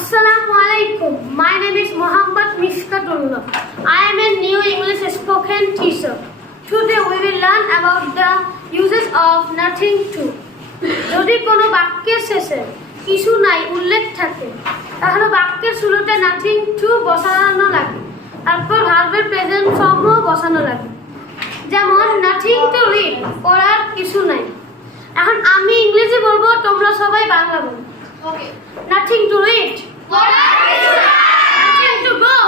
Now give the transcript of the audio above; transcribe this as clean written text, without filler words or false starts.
Assalamu alaikum. My name is Muhammad Mishkatullah. I am a new English spoken teacher. Today we will learn about the uses of nothing to. যদি কোনো বাক্যের শেষে কিছু নাই উল্লেখ থাকে তাহলে বাক্যের শুরুতে নাথিং টু বসানো লাগে, তারপর ভার্বের প্রেজেন্ট ফর্মও বসানো লাগে। যেমন নাথিং টু রিড, পড়ার কিছু নাই। এখন আমি ইংরেজি বলবো, তোমরা সবাই বাংলা বলবে। ওকে। নাথিং টু রিড, পড়ার কিছু নাই। Nothing to go,